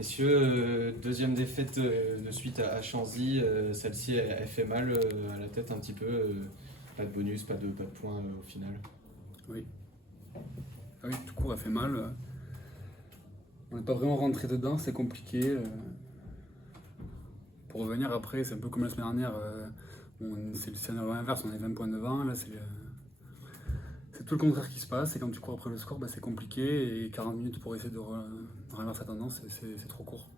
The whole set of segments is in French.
Messieurs, deuxième défaite de suite à Chanzy. Celle-ci, elle fait mal à la tête un petit peu. Pas de bonus, pas de points au final. Oui. Ah oui, tout court, elle fait mal. On n'est pas vraiment rentré dedans, c'est compliqué. Pour revenir après, c'est un peu comme la semaine dernière. C'est le scénario inverse, on est 20 points devant. Là, c'est tout le contraire qui se passe. Et quand tu cours après le score, c'est compliqué. Et 40 minutes pour essayer de renverser la tendance, c'est trop court.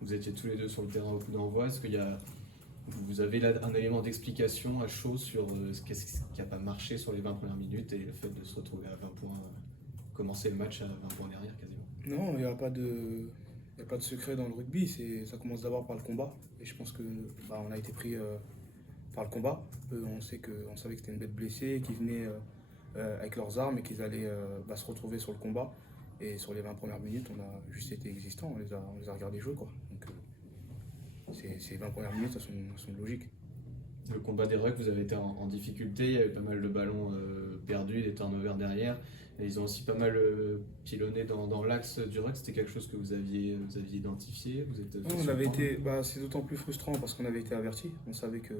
Vous étiez tous les deux sur le terrain au coup d'envoi. Est-ce qu'il y a, vous avez là un élément d'explication à chaud sur ce qui n'a pas marché sur les 20 premières minutes et le fait de se retrouver à 20 points, commencer le match à 20 points derrière quasiment? Non, il n'y a pas de. Il y a pas de secret dans le rugby, ça commence d'abord par le combat. Et je pense que on a été pris par le combat. On savait que c'était une bête blessée, qu'ils venaient avec leurs armes et qu'ils allaient se retrouver sur le combat. Et sur les 20 premières minutes, on a juste été existants, on les a regardés jouer, quoi. Donc ces 20 premières minutes, elles sont logiques. Le combat des rucks, vous avez été en difficulté, il y avait pas mal de ballons perdus, des turnovers derrière. Et ils ont aussi pas mal pilonné dans l'axe du ruck. C'était quelque chose que vous aviez identifié, vous êtes fait On avait surprendre? été, c'est d'autant plus frustrant parce qu'on avait été avertis. On savait que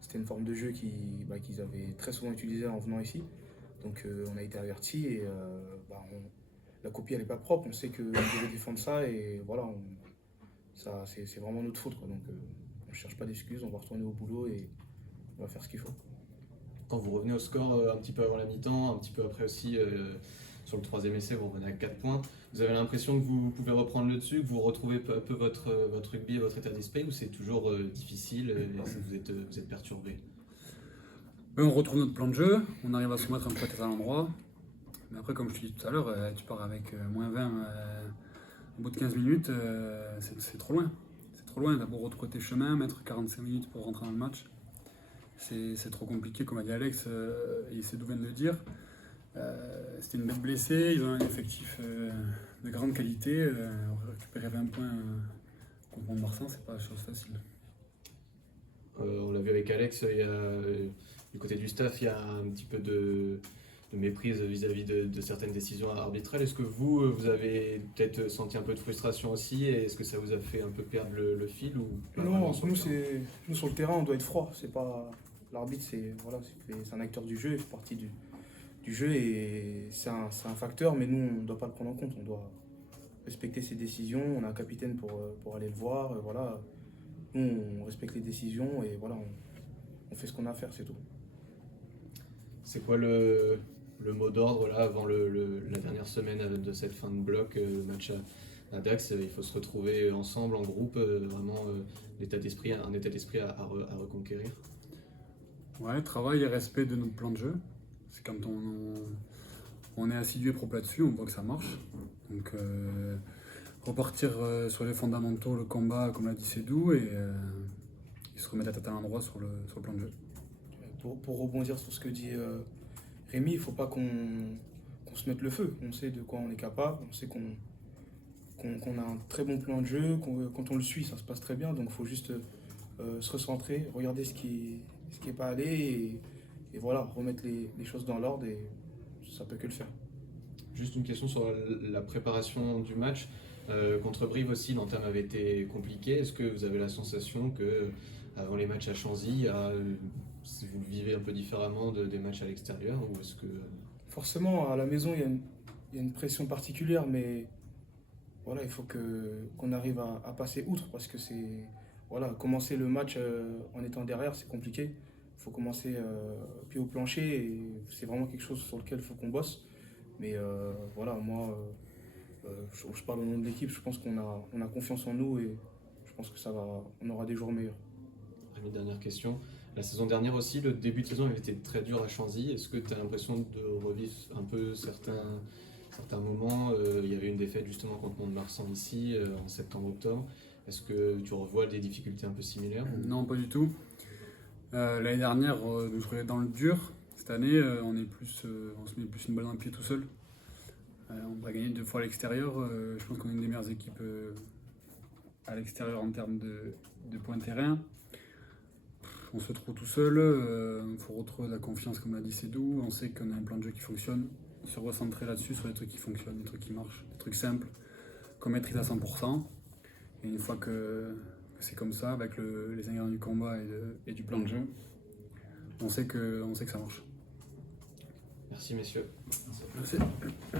c'était une forme de jeu qu'ils avaient très souvent utilisée en venant ici. Donc on a été avertis et la copie elle est pas propre. On sait qu'on devait défendre ça et voilà, c'est vraiment notre faute, quoi. Donc on cherche pas d'excuses, on va retourner au boulot et on va faire ce qu'il faut. Quand vous revenez au score un petit peu avant la mi-temps, un petit peu après aussi, sur le troisième essai, vous revenez à 4 points. Vous avez l'impression que vous pouvez reprendre le dessus, que vous retrouvez peu à peu votre rugby et votre état d'esprit, ou c'est toujours difficile et vous êtes perturbé? On retrouve notre plan de jeu, on arrive à se mettre un peu à tête à l'endroit. Mais après, comme je te dis tout à l'heure, tu pars avec moins 20 au bout de 15 minutes, c'est trop loin. C'est trop loin. D'abord retrouver tes chemins, mettre 45 minutes pour rentrer dans le match. C'est trop compliqué, comme a dit Alex, et c'est d'où vient de le dire. C'était une bête blessée, ils ont un effectif de grande qualité. Récupérer 20 points contre Mont-de-Marsan, c'est pas une chose facile. On l'a vu avec Alex, du côté du staff, il y a un petit peu de méprise vis-à-vis de certaines décisions arbitrales. Est-ce que vous avez peut-être senti un peu de frustration aussi, et est-ce que ça vous a fait un peu perdre le fil ou pas Non, vraiment sur le terrain? nous sur le terrain, on doit être froid. C'est pas l'arbitre, c'est un acteur du jeu, il fait partie du jeu et c'est un facteur, mais nous on ne doit pas le prendre en compte. On doit respecter ses décisions. On a un capitaine pour aller le voir. Voilà, nous on respecte les décisions et voilà, on fait ce qu'on a à faire, c'est tout. C'est quoi le mot d'ordre là avant la dernière semaine de cette fin de bloc, le match à Dax? Il faut se retrouver ensemble, en groupe, vraiment un état d'esprit à reconquérir. Ouais, travail et respect de notre plan de jeu. C'est quand on est assidu et propre là-dessus, on voit que ça marche. Donc repartir sur les fondamentaux, le combat, comme l'a dit Sédou, et se remettre la tête à l'endroit sur le plan de jeu. Pour rebondir sur ce que dit Rémi, il ne faut pas qu'on se mette le feu. On sait de quoi on est capable, on sait qu'on a un très bon plan de jeu, quand on le suit, ça se passe très bien. Donc il faut juste se recentrer, regarder ce qui est pas allé et voilà, remettre les choses dans l'ordre et ça peut que le faire. Juste une question sur la préparation du match. Contre Brive aussi, l'entame avait été compliquée. Est-ce que vous avez la sensation que avant les matchs à Chanzy, si vous le vivez un peu différemment des matchs à l'extérieur, ou est-ce que Forcément, à la maison, il y a une pression particulière, mais voilà, il faut qu'on arrive à passer outre parce que voilà, commencer le match en étant derrière, c'est compliqué. Il faut commencer pied au plancher et c'est vraiment quelque chose sur lequel il faut qu'on bosse. Mais voilà, moi, je parle au nom de l'équipe, je pense on a confiance en nous et je pense que on aura des jours meilleurs. Rémi, dernière question. La saison dernière aussi, le début de saison avait été très dur à Chanzy. Est-ce que tu as l'impression de revivre un peu certains moments? Il y avait une défaite justement contre Mont-de-Marsan ici en septembre-octobre. Est-ce que tu revois des difficultés un peu similaires Non, pas du tout. L'année dernière, nous jouions dans le dur. Cette année, on se met plus une balle dans le pied tout seul. On va gagner 2 fois à l'extérieur. Je pense qu'on est une des meilleures équipes à l'extérieur en termes de points de terrain. On se trouve tout seul, il faut retrouver de la confiance comme l'a dit Sédou. On sait qu'on a un plan de jeu qui fonctionne. Se recentrer là-dessus sur les trucs qui fonctionnent, des trucs qui marchent, des trucs simples. qu'on maîtrise à 100%. Et une fois que c'est comme ça, avec les ingrédients du combat et du plan de jeu, on sait que ça marche. Merci messieurs. Merci.